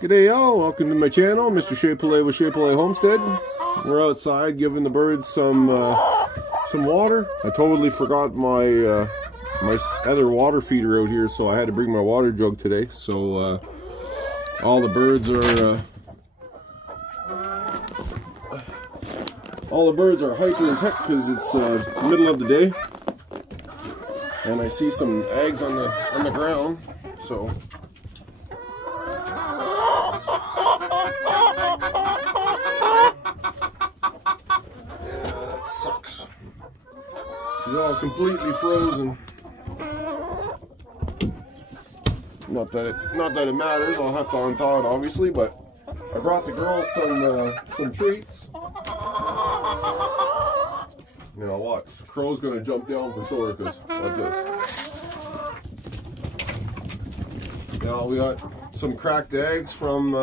G'day y'all, welcome to my channel, Mr. Shapelay with Shapelay Homestead. We're outside giving the birds some water. I totally forgot my my other water feeder out here, so I had to bring my water jug today. So all the birds are hyper as heck because it's middle of the day, and I see some eggs on the ground. So. Sucks. She's all completely frozen. Not that it matters. I'll have to unthaw it, obviously. But I brought the girls some treats. You know, watch. Crow's gonna jump down for sure. Cause watch this. Now we got some cracked eggs from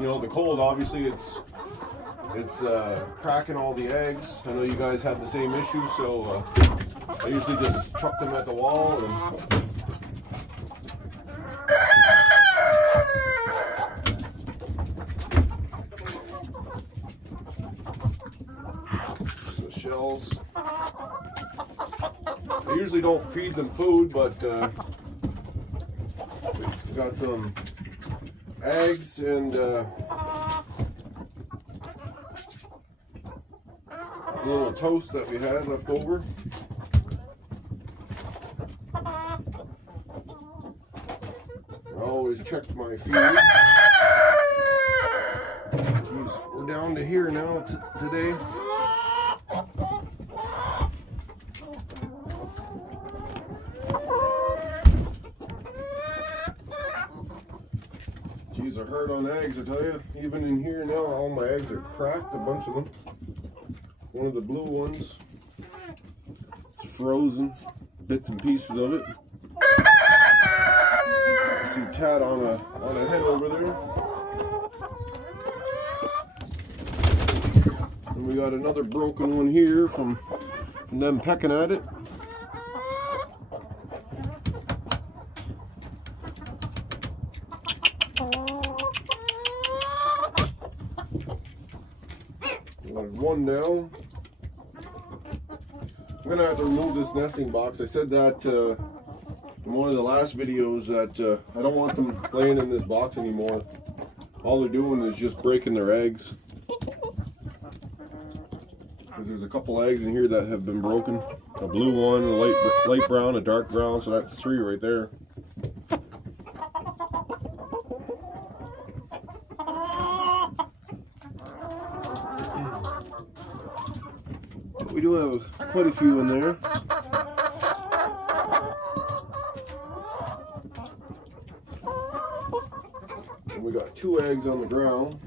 you know, the cold. Obviously, it's cracking all the eggs. I know you guys had the same issue, so I usually just chuck them at the wall. And the shells. I usually don't feed them food, but we got some eggs and a little toast that we had left over. I always check my feed. Jeez, we're down to here now today. Jeez, I hurt on eggs, I tell you. Even in here now, all my eggs are cracked, a bunch of them. One of the blue ones, it's frozen, bits and pieces of it. I see Tad on a hen over there. And we got another broken one here from them pecking at it. One down. I'm gonna have to remove this nesting box. I said that in one of the last videos that I don't want them laying in this box anymore. All they're doing is just breaking their eggs. Because there's a couple eggs in here that have been broken. A blue one, a light brown, a dark brown, so that's 3 right there. We do have quite a few in there. And we got 2 eggs on the ground.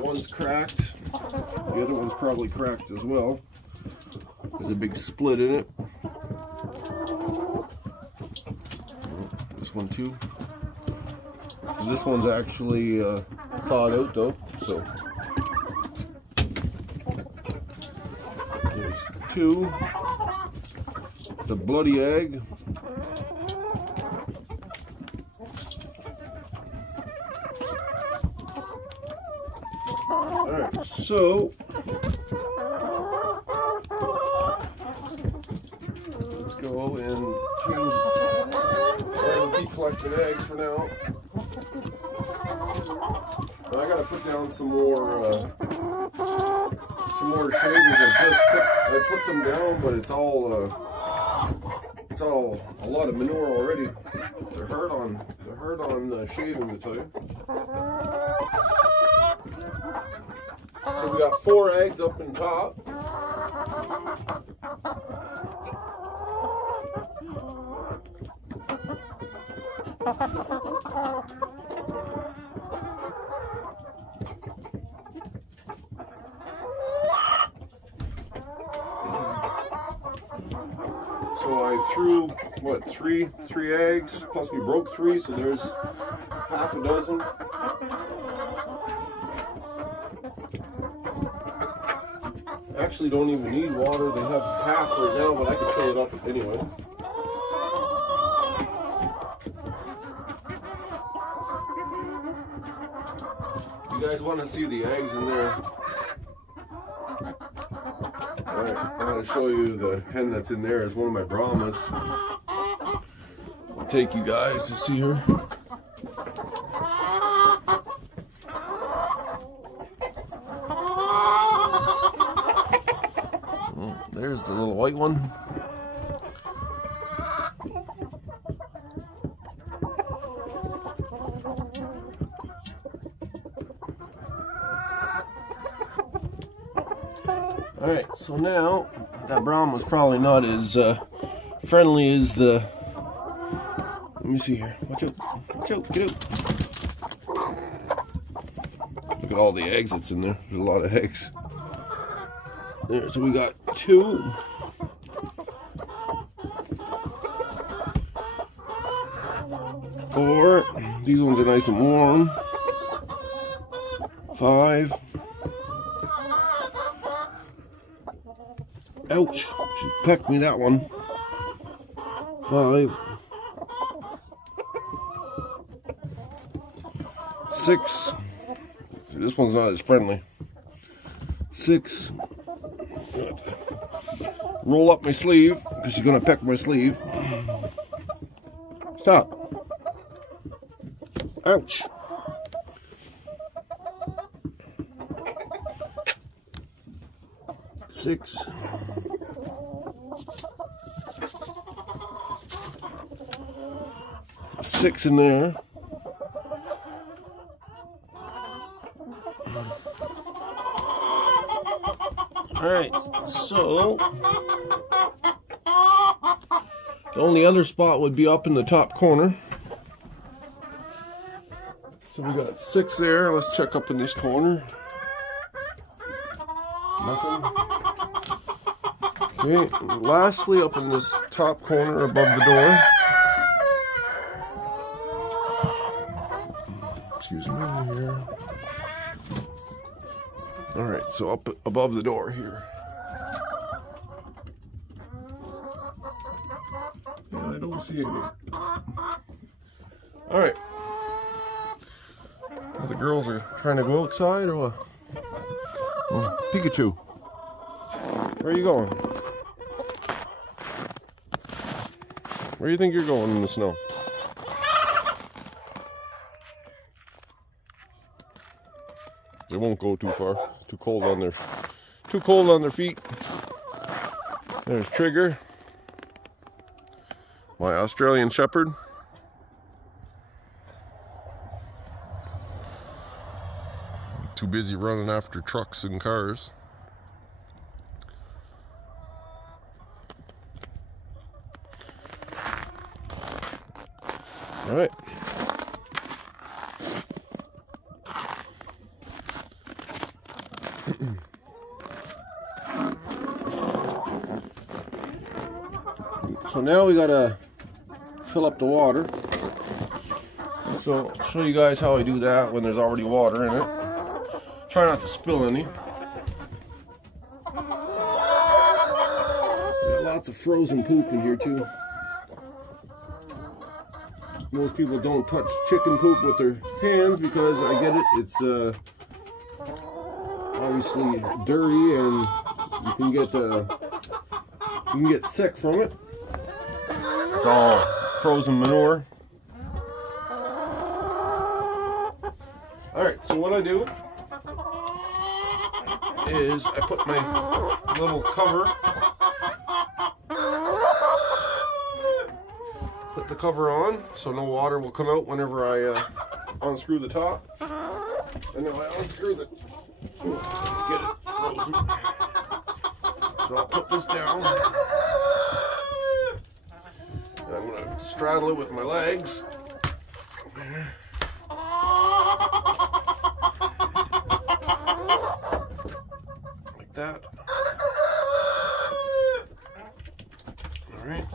One's cracked. The other one's probably cracked as well. There's a big split in it. This one too. This one's actually thawed out though, so there's 2. It's a bloody egg. Alright, so let's go and change. I'll be collecting eggs for now. I gotta put down some more shavings. I put some down, but it's all a lot of manure already. They're hard on shavings, I tell you. So we got 4 eggs up in top. So I threw, what, three eggs, plus we broke 3, so there's half a dozen. Actually don't even need water, they have half right now, but I can fill it up anyway. guys want to see the eggs in there? Alright, I'm going to show you the hen that's in there. Is one of my Brahmas. I'll take you guys to see her. Oh, there's the little white one. Alright, so now that Brahma was probably not as friendly as the. Let me see here. Watch out. Watch out. Get out. Look at all the eggs that's in there. There's a lot of eggs. There, so we got 2. 4. These ones are nice and warm. 5. Ouch! She pecked me that one. 5. 6. This one's not as friendly. 6. Roll up my sleeve because she's gonna peck my sleeve. Stop. Ouch. 6. 6 in there. Alright, so the only other spot would be up in the top corner. So we got 6 there. Let's check up in this corner. Nothing. Okay, lastly, up in this top corner above the door. Excuse me here. Alright, so up above the door here. Yeah, I don't see any. Alright. The girls are trying to go outside or what? Oh, Pikachu. Where are you going? Where do you think you're going in the snow? They won't go too far. It's too cold on their feet. There's Trigger, my Australian Shepherd. Too busy running after trucks and cars. All right. So now we gotta fill up the water. So I'll show you guys how I do that when there's already water in it. Try not to spill any. Got lots of frozen poop in here too. Most people don't touch chicken poop with their hands because I get it. It's obviously dirty and you can get sick from it. It's all frozen manure. Alright, so what I do is I put my little cover, put the cover on so no water will come out whenever I unscrew the top. And then I unscrew the, get it frozen. So I'll put this down. I'm going to straddle it with my legs. Like that. Alright.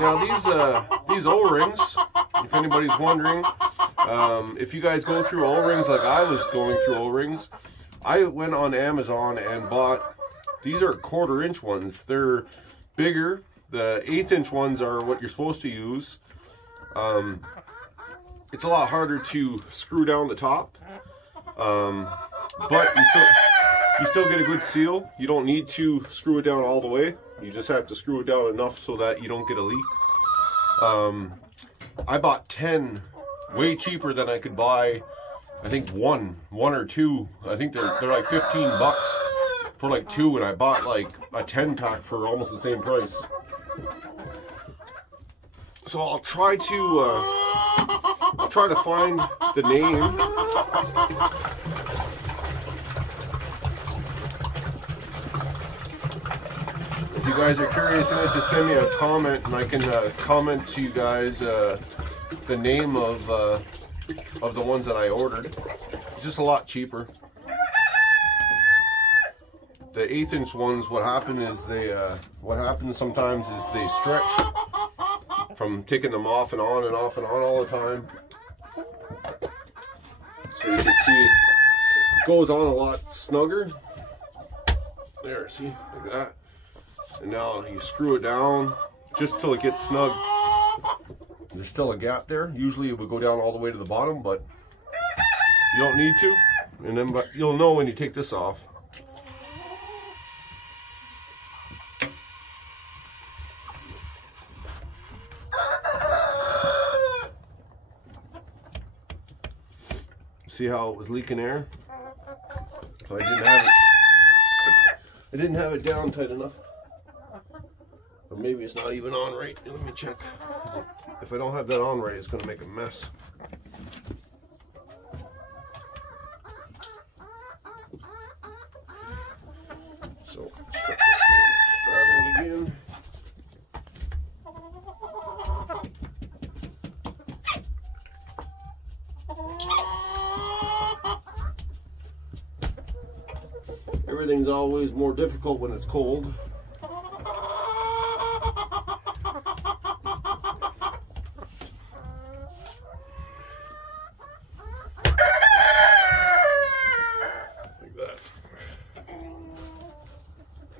Now these O-rings, if anybody's wondering, if you guys go through O-rings like I was going through O-rings, I went on Amazon and bought. These are 1/4 inch ones. They're bigger. The 1/8 inch ones are what you're supposed to use. It's a lot harder to screw down the top, but you still get a good seal. You don't need to screw it down all the way. You just have to screw it down enough so that you don't get a leak. I bought 10 way cheaper than I could buy, I think one or two. I think they're like 15 bucks for like 2, and I bought like a 10 pack for almost the same price. So I'll try to find the name. If you guys are curious in it, just send me a comment and I can comment to you guys the name of the ones that I ordered. It's just a lot cheaper. The 1/8" ones, what happens sometimes is they stretch from taking them off and on and off and on all the time. So you can see it goes on a lot snugger. There, see, like that. And now you screw it down just till it gets snug. There's still a gap there. Usually it would go down all the way to the bottom, but you don't need to. And then you'll know when you take this off. See how it was leaking air? So I didn't have it down tight enough. Or maybe it's not even on right. Let me check. If I don't have that on right, it's going to make a mess. So, straddle it again. Everything's always more difficult when it's cold. Like that.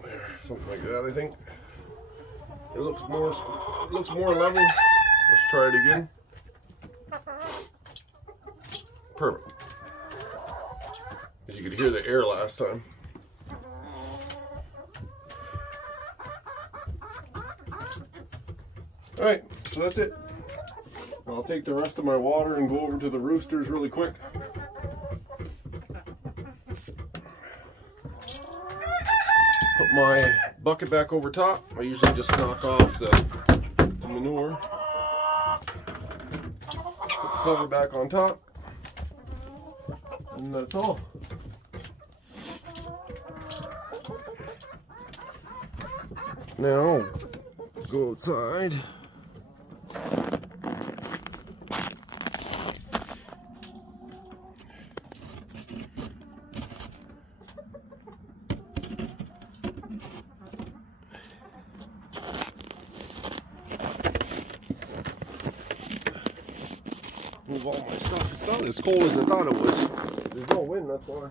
There, something like that, I think. It looks more level. Let's try it again. Perfect. As you could hear the air last time. Alright, so that's it. I'll take the rest of my water and go over to the roosters really quick. Put my bucket back over top. I usually just knock off the manure. Put the cover back on top. And that's all. Now, go outside. Move all my stuff. It's not as cold as I thought it was. There's no wind, that's why.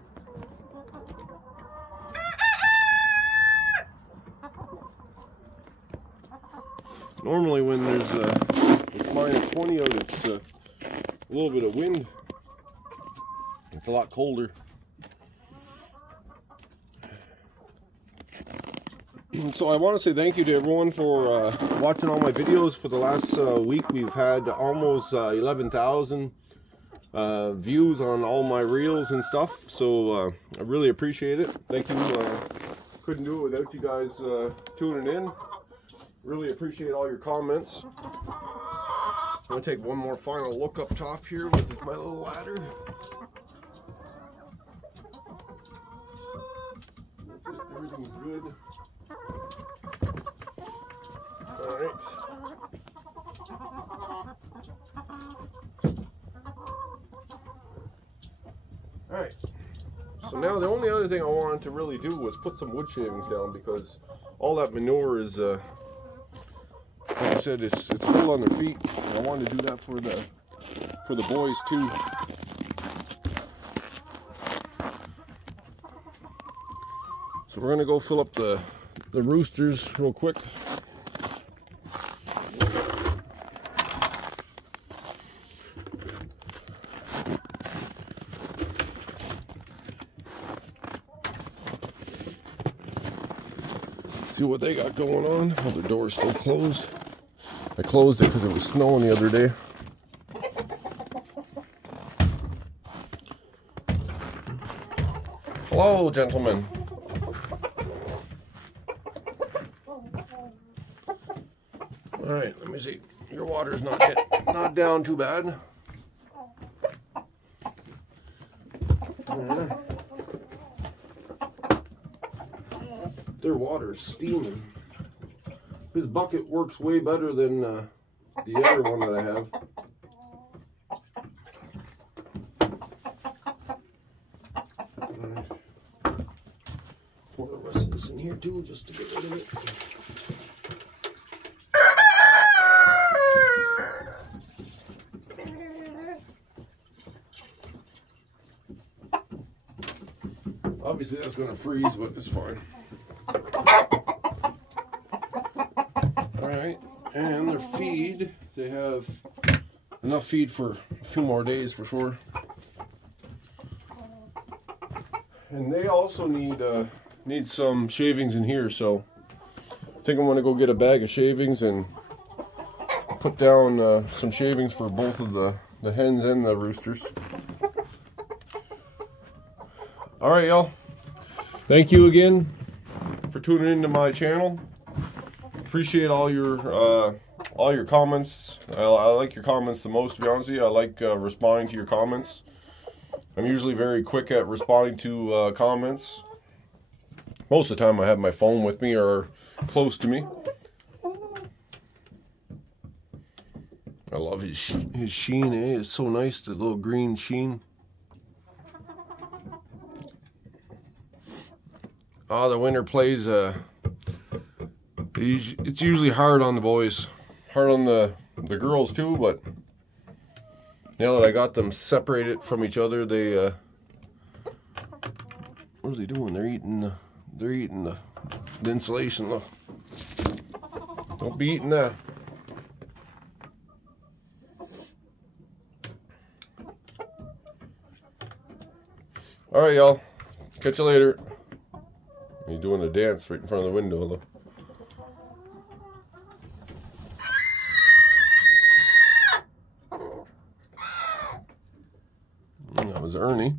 Normally when there's it's -20 out, it's a little bit of wind. It's a lot colder. So I want to say thank you to everyone for watching all my videos. For the last week, we've had almost 11,000 views on all my reels and stuff. So I really appreciate it. Thank you. Couldn't do it without you guys tuning in. Really appreciate all your comments. I'm going to take one more final look up top here with my little ladder. That's it. Everything's good. Alright. Alright. So now the only other thing I wanted to really do was put some wood shavings down, because all that manure is, like I said, it's cold on their feet. And I wanted to do that for the boys too. So we're gonna go fill up the roosters real quick. See what they got going on. Oh, the door's still closed. I closed it because it was snowing the other day. Hello, gentlemen. All right, let me see. Your water's not down too bad. Their water's steaming. This bucket works way better than the other one that I have. Pour the rest of this in here too, just to get rid of it. Obviously that's going to freeze, but it's fine. Alright, and their feed, they have enough feed for a few more days for sure. And they also need some shavings in here, so I think I'm going to go get a bag of shavings and put down some shavings for both of the hens and the roosters. Alright, y'all. Thank you again for tuning into my channel. Appreciate all your comments. I like your comments the most, to be honest with you. I like responding to your comments. I'm usually very quick at responding to comments. Most of the time I have my phone with me or close to me. I love his sheen, eh? It's so nice, the little green sheen. Oh, the winter plays, it's usually hard on the boys. Hard on the girls too, but now that I got them separated from each other, they, what are they doing? They're eating the insulation, look. Don't be eating that. Alright, y'all. Catch you later. He's doing the dance right in front of the window, look. That was Ernie.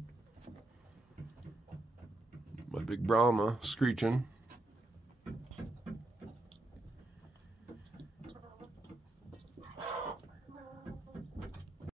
My big Brahma screeching.